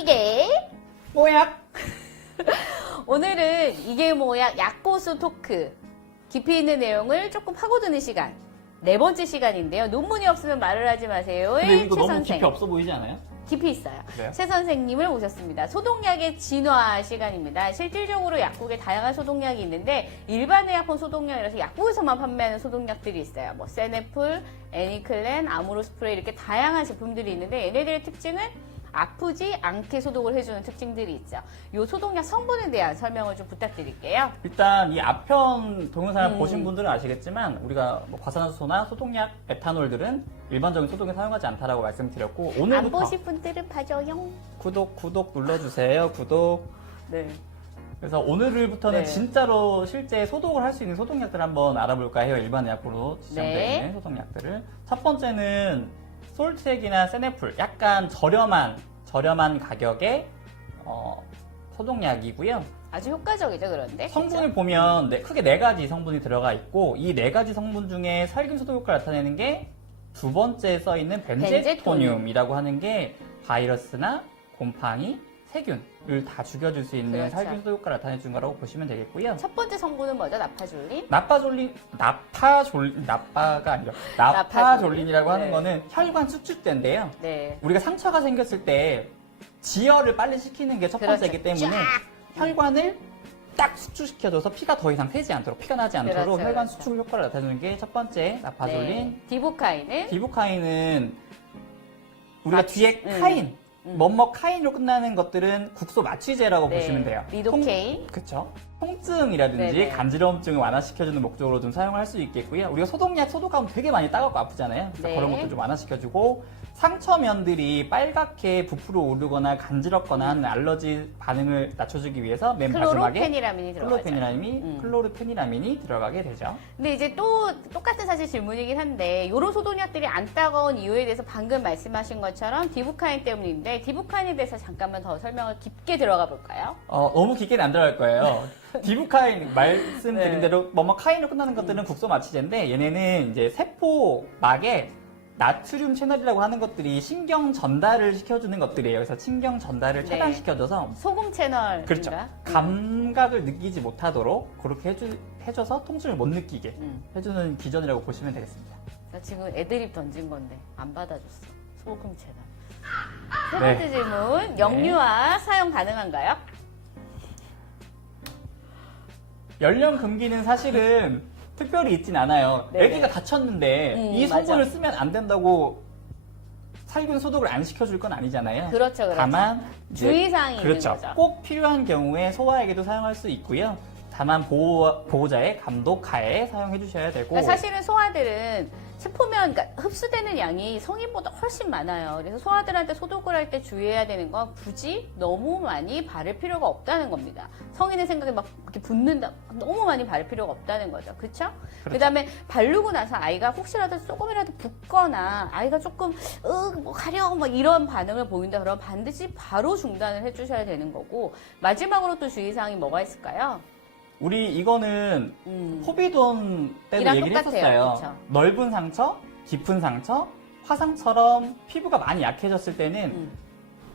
이게 뽀약! 오늘은 이게 뭐야 약고수 토크 깊이 있는 내용을 조금 파고드는 시간 4번째 시간인데요. 논문이 없으면 말을 하지 마세요. 근데 이거 최 너무 선생. 깊이 없어 보이지 않아요? 깊이 있어요. 그래요? 최 선생님을 모셨습니다. 소독약의 진화 시간입니다. 실질적으로 약국에 다양한 소독약이 있는데 일반 의약품 소독약이라서 약국에서만 판매하는 소독약들이 있어요. 뭐 세네풀, 애니클렌, 아모르스프레이 이렇게 다양한 제품들이 있는데 얘네들의 특징은 아프지 않게 소독을 해주는 특징들이 있죠. 이 소독약 성분에 대한 설명을 좀 부탁드릴게요. 일단 이 앞편 동영상을 보신 분들은 아시겠지만 우리가 뭐 과산화수소나 소독약, 에탄올들은 일반적인 소독에 사용하지 않다라고 말씀드렸고 안 오늘부터 보실 분들은 봐줘요. 구독 눌러주세요. 구독. 네. 그래서 오늘부터는 네. 진짜로 실제 소독을 할 수 있는 소독약들 한번 알아볼까 해요. 일반 의약품으로 지정되어 네. 있는 소독약들을. 첫 번째는 솔트액이나 세네풀, 약간 저렴한 가격의 소독약이고요. 아주 효과적이죠, 그런데. 성분을 보면 크게 4가지 성분이 들어가 있고 이 4가지 성분 중에 살균 소독 효과를 나타내는 게 두 번째에 써 있는 벤제토늄이라고 하는 게 바이러스나 곰팡이, 세균을 다 죽여줄 수 있는 그렇죠. 살균 소독 효과를 나타내준 거라고 보시면 되겠고요. 첫 번째 성분은 뭐죠? 나파졸린? 나빠가 아니죠. 나파졸린이라고 하는 네. 거는 혈관 수축제인데요. 네. 우리가 상처가 생겼을 때 지혈을 빨리 시키는 게 첫 번째이기 그렇죠. 때문에 혈관을 딱 수축시켜줘서 피가 더 이상 새지 않도록, 피가 나지 않도록 그렇죠, 혈관 그렇죠. 수축 효과를 나타내는 게 첫 번째 나파졸린. 네. 디부카인은? 디부카인은 우리가 마취. 뒤에 카인, 카인으로 끝나는 것들은 국소 마취제라고 네. 보시면 돼요. 리도케인? 그렇죠. 통증이라든지 네네. 간지러움증을 완화시켜주는 목적으로 좀 사용할 수 있겠고요. 우리가 소독하면 되게 많이 따갑고 아프잖아요. 그래서 네. 그런 것도 좀 완화시켜주고 상처면들이 빨갛게 부풀어 오르거나 간지럽거나 하는 알러지 반응을 낮춰주기 위해서 맨 마지막에 클로로페니라민이 들어가죠. 클로르페니라민이 들어가게 되죠. 근데 이제 또 똑같은 사실 질문이긴 한데 이런 소독약들이 안 따가운 이유에 대해서 방금 말씀하신 것처럼 디부카인 때문인데 디부카인에 대해서 잠깐만 더 설명을 깊게 들어가 볼까요? 너무 깊게는 안 들어갈 거예요. 디부카인 말씀드린 네. 대로 카인으로 끝나는 것들은 국소 마취제인데 얘네는 이제 세포막에 나트륨 채널이라고 하는 것들이 신경 전달을 시켜주는 것들이에요. 그래서 신경 전달을 네. 차단시켜줘서 소금 채널인가? 그렇죠. 감각을 느끼지 못하도록 그렇게 해줘서 통증을 못 느끼게 해주는 기전이라고 보시면 되겠습니다. 나 지금 애드립 던진 건데 안 받아줬어. 소금 채널. 세 네. 번째 질문. 영유아 사용 가능한가요? 연령 금기는 사실은 특별히 있진 않아요. 네네. 애기가 다쳤는데 이 성분을 맞아. 쓰면 안 된다고 살균 소독을 안 시켜줄 건 아니잖아요. 그렇죠, 그렇죠. 다만 이제 주의사항이 그렇죠. 있는 거죠. 꼭 필요한 경우에 소아에게도 사용할 수 있고요. 다만 보호자의 감독 하에 사용해 주셔야 되고 그러니까 사실은 소아들은 세포면 그러니까 흡수되는 양이 성인보다 훨씬 많아요. 그래서 소아들한테 소독을 할 때 주의해야 되는 건 굳이 너무 많이 바를 필요가 없다는 겁니다. 성인의 생각에 막 이렇게 붓는다 너무 많이 바를 필요가 없다는 거죠. 그렇죠? 그다음에 바르고 나서 아이가 혹시라도 조금이라도 붓거나 아이가 조금 뭐 가려 막 이런 반응을 보인다 그러면 반드시 바로 중단을 해주셔야 되는 거고 마지막으로 또 주의사항이 뭐가 있을까요? 우리 이거는 포비돈 때도 이랑 얘기를 똑같아요. 했었어요. 그쵸? 넓은 상처, 깊은 상처, 화상처럼 피부가 많이 약해졌을 때는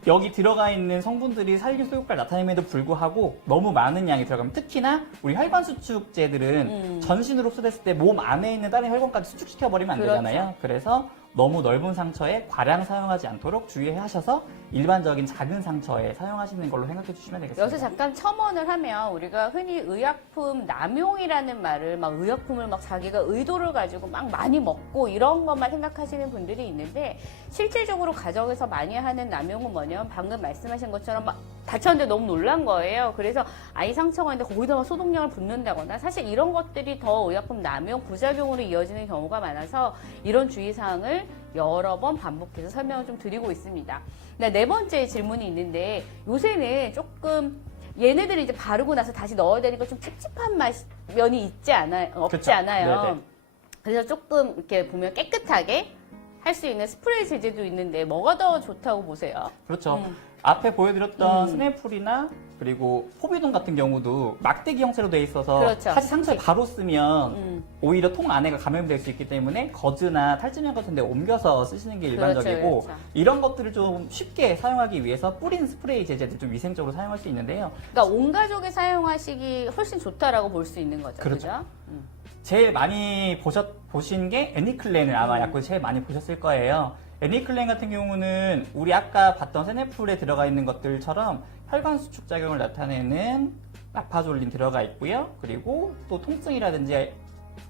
여기 들어가 있는 성분들이 살균 소독효과를 나타냄에도 불구하고 너무 많은 양이 들어가면 특히나 우리 혈관 수축제들은 전신으로 흡수됐을 때 몸 안에 있는 다른 혈관까지 수축시켜버리면 안 그렇죠. 되잖아요. 그래서 너무 넓은 상처에 과량 사용하지 않도록 주의하셔서 일반적인 작은 상처에 사용하시는 걸로 생각해 주시면 되겠습니다. 여기서 잠깐 첨언을 하면 우리가 흔히 의약품 남용이라는 말을 막 의약품을 막 자기가 의도를 가지고 막 많이 먹고 이런 것만 생각하시는 분들이 있는데 실질적으로 가정에서 많이 하는 남용은 뭐냐면 방금 말씀하신 것처럼 막 다쳤는데 너무 놀란 거예요. 그래서 아이 상처가 있는데 거기다 막 소독약을 붓는다거나 사실 이런 것들이 더 의약품 남용 부작용으로 이어지는 경우가 많아서 이런 주의사항을 여러 번 반복해서 설명을 좀 드리고 있습니다. 네 번째 질문이 있는데 요새는 조금 얘네들이 이제 바르고 나서 다시 넣어야 되니까 좀 찝찝한 면이 없지 그쵸. 않아요. 네네. 그래서 조금 이렇게 보면 깨끗하게 할 수 있는 스프레이 제제도 있는데 뭐가 더 좋다고 보세요? 그렇죠. 앞에 보여드렸던 스네풀이나 그리고 포비돈 같은 경우도 막대기 형태로 돼 있어서 그렇죠. 사실 상처에 바로 쓰면 음. 오히려 통 안에가 감염될 수 있기 때문에 거즈나 탈진형 같은 데 옮겨서 쓰시는 게 일반적이고 그렇죠. 이런 것들을 좀 쉽게 사용하기 위해서 뿌린 스프레이 제제들 좀 위생적으로 사용할 수 있는데요. 그러니까 온 가족이 사용하시기 훨씬 좋다라고 볼 수 있는 거죠. 그렇죠. 그죠? 제일 많이 보신 게 애니클렌을 아마 약국 제일 많이 보셨을 거예요. 애니클렌 같은 경우는 우리 아까 봤던 세네풀에 들어가 있는 것들처럼 혈관 수축 작용을 나타내는 라파졸린 들어가 있고요. 그리고 또 통증이라든지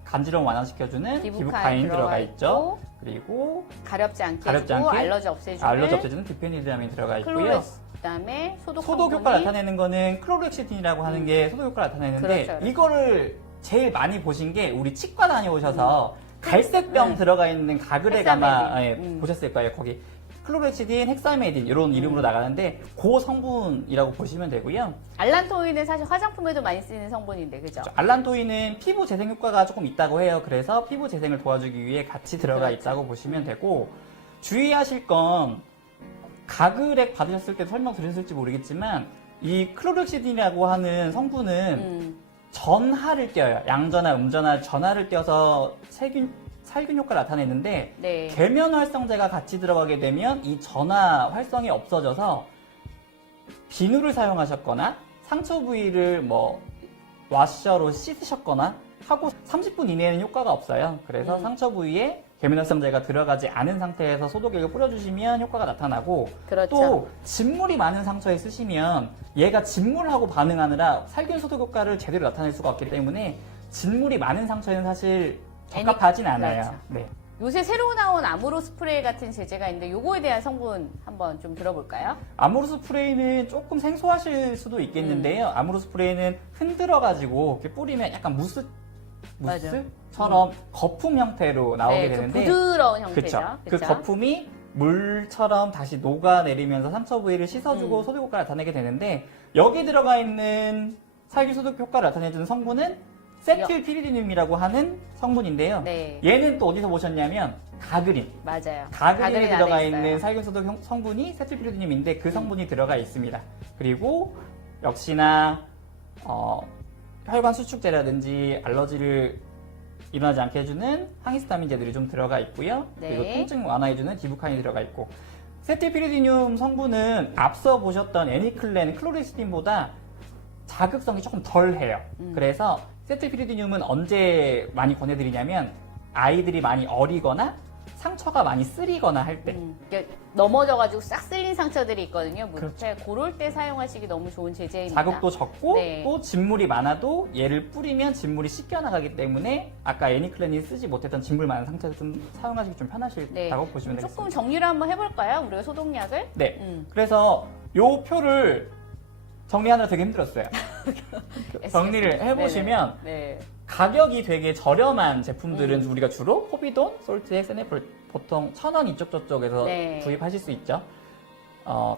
간지러움 완화시켜주는 기부카인 들어가 있죠. 그리고 가렵지 않게 가렵지 해주고 않게 알러지 없애주는 알러지 없애주는 디페니드라민 들어가 있고요. 클로레스 그다음에 소독 효과 나타내는 거는 클로렉시틴이라고 하는 게 소독 효과 나타내는데 그렇죠. 이거를 제일 많이 보신 게 우리 치과 다녀오셔서 갈색병 들어가 있는 가글액 아마 헥사메딘. 보셨을 거예요. 거기 클로렉시딘, 헥사메딘 이런 이름으로 나가는데 그 성분이라고 보시면 되고요. 알란토인은 사실 화장품에도 많이 쓰이는 성분인데 그죠? 알란토인은 피부 재생 효과가 조금 있다고 해요. 그래서 피부 재생을 도와주기 위해 같이 들어가 그렇죠. 있다고 보시면 되고 주의하실 건 가글액 받으셨을 때 설명드렸을지 모르겠지만 이 클로렉시딘이라고 하는 성분은 전하를 띄어요. 양전하, 음전하, 전하를 띄어서 살균 효과를 나타내는데 네. 계면 활성제가 같이 들어가게 되면 이 전하 활성이 없어져서 비누를 사용하셨거나 상처 부위를 뭐 와셔로 씻으셨거나 하고 30분 이내에는 효과가 없어요. 그래서 상처 부위에 계면 활성제가 들어가지 않은 상태에서 소독액을 뿌려주시면 효과가 나타나고 그렇죠. 또 진물이 많은 상처에 쓰시면 얘가 진물하고 반응하느라 살균 소독 효과를 제대로 나타낼 수가 없기 때문에 진물이 많은 상처에는 사실 적합하진 않아요. 그렇죠. 네. 요새 새로 나온 아모로 스프레이 같은 제제가 있는데 요거에 대한 성분 한번 좀 들어볼까요? 아모르 스프레이는 조금 생소하실 수도 있겠는데요. 아모르 스프레이는 흔들어가지고 이렇게 뿌리면 약간 맞아. 무스처럼 거품 형태로 나오게 네, 되는데 좀 부드러운 형태죠. 그쵸. 그 그쵸? 거품이 물처럼 다시 녹아내리면서 상처 부위를 씻어주고 소독 효과를 나타내게 되는데 여기 들어가 있는 살균 소독 효과를 나타내주는 성분은 세틸피리딘이라고 하는 성분인데요. 네. 얘는 또 어디서 보셨냐면 가그린. 맞아요. 가그린에 안에 들어가 있어요. 있는 살균 소독 성분이 세틸피리딘인데 그 성분이 들어가 있습니다. 그리고 역시나 혈관 수축제라든지 알러지를 일어나지 않게 해주는 항히스타민제들이 좀 들어가 있고요. 네. 그리고 통증 완화해주는 디부카인이 들어가 있고 세틸피리디늄 성분은 앞서 보셨던 애니클렌, 클로렉시딘보다 자극성이 조금 덜해요. 그래서 세틸피리디늄은 언제 많이 권해드리냐면 아이들이 많이 어리거나 상처가 많이 쓰리거나 할 때. 이렇게 넘어져가지고 싹 쓸린 상처들이 있거든요. 무릎에 그렇죠. 그럴 때 사용하시기 너무 좋은 제제입니다. 자극도 적고 네. 또 진물이 많아도 얘를 뿌리면 진물이 씻겨나가기 때문에 아까 애니클렌이 쓰지 못했던 진물 많은 상태에서 좀 사용하시기 좀 편하시다고 네. 보시면 되겠습니다. 조금 정리를 한번 해볼까요? 우리가 소독약을? 네. 그래서 요 표를 정리하느라 되게 힘들었어요. 정리를 해보시면 네. 가격이 되게 저렴한 제품들은 우리가 주로 포비돈, 솔트액, 세네풀 보통 1,000원 이쪽 저쪽에서 네. 구입하실 수 있죠.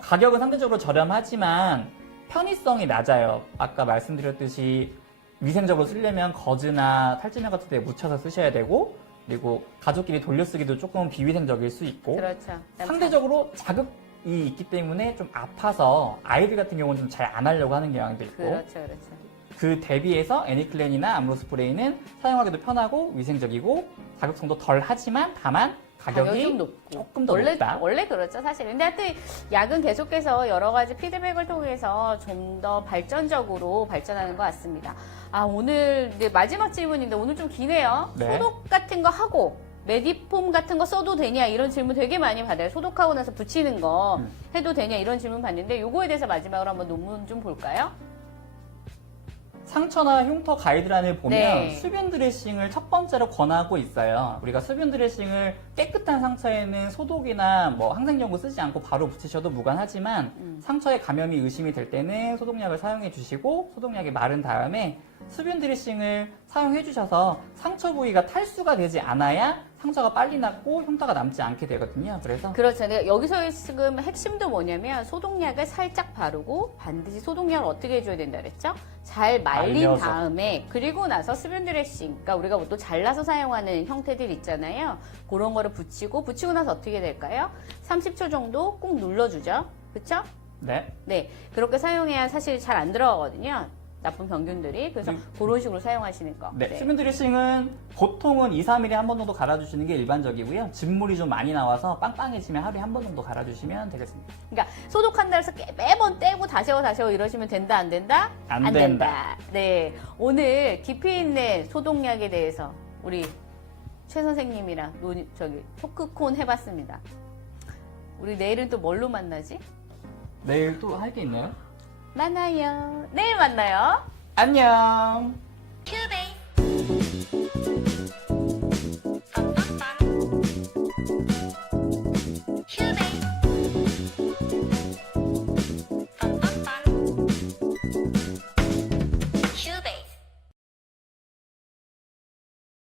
가격은 상대적으로 저렴하지만 편의성이 낮아요. 아까 말씀드렸듯이 위생적으로 쓰려면 거즈나 탈진약 같은 데 묻혀서 쓰셔야 되고 그리고 가족끼리 돌려쓰기도 조금 비위생적일 수 있고 그렇죠. 상대적으로 자극이 있기 때문에 좀 아파서 아이들 같은 경우는 좀 잘 안 하려고 하는 경향도 있고 그렇죠, 그렇죠. 그 대비해서 애니클렌이나 아모르스프레이는 사용하기도 편하고 위생적이고 자극성도 덜 하지만 다만 가격이 좀 높고 조금 더 높다. 원래 그렇죠 사실. 근데 하여튼 약은 계속해서 여러 가지 피드백을 통해서 좀 더 발전적으로 발전하는 것 같습니다. 아 오늘 이제 마지막 질문인데 오늘 좀 기네요. 네. 소독 같은 거 하고 메디폼 같은 거 써도 되냐 이런 질문 되게 많이 받아요. 소독하고 나서 붙이는 거 해도 되냐 이런 질문 받는데 요거에 대해서 마지막으로 한번 논문 좀 볼까요? 상처나 흉터 가이드라인을 보면 네. 수분 드레싱을 첫 번째로 권하고 있어요. 우리가 수분 드레싱을 깨끗한 상처에는 소독이나 뭐 항생제용구 쓰지 않고 바로 붙이셔도 무관하지만 상처에 감염이 의심이 될 때는 소독약을 사용해 주시고 소독약이 마른 다음에 수분 드레싱을 사용해 주셔서 상처 부위가 탈수가 되지 않아야 상처가 빨리 낫고 흉터가 남지 않게 되거든요. 그래서 그렇죠. 근데 여기서 지금 핵심도 뭐냐면 소독약을 살짝 바르고 반드시 소독약을 어떻게 해줘야 된다 그랬죠? 잘 말린 말려서. 다음에 그리고 나서 수분 드레싱, 그러니까 우리가 또 잘라서 사용하는 형태들 있잖아요. 그런 거를 붙이고 나서 어떻게 될까요? 30초 정도 꾹 눌러주죠. 그렇죠? 네. 네, 그렇게 사용해야 사실 잘 안 들어가거든요. 나쁜 병균들이. 그래서 그런 식으로 사용하시는 거. 네. 수분 드레싱은 보통은 2, 3일에 한 번 정도 갈아주시는 게 일반적이고요. 진물이 좀 많이 나와서 빵빵해지면 하루에 한 번 정도 갈아주시면 되겠습니다. 그러니까 소독한다 해서 매번 떼고 다세워 이러시면 된다 안 된다? 안 된다. 네, 오늘 깊이 있는 소독약에 대해서 우리 최 선생님이랑 토크콘 해봤습니다. 우리 내일은 또 뭘로 만나지? 내일 또 할 게 있나요? 만나요. 내일 만나요. 안녕.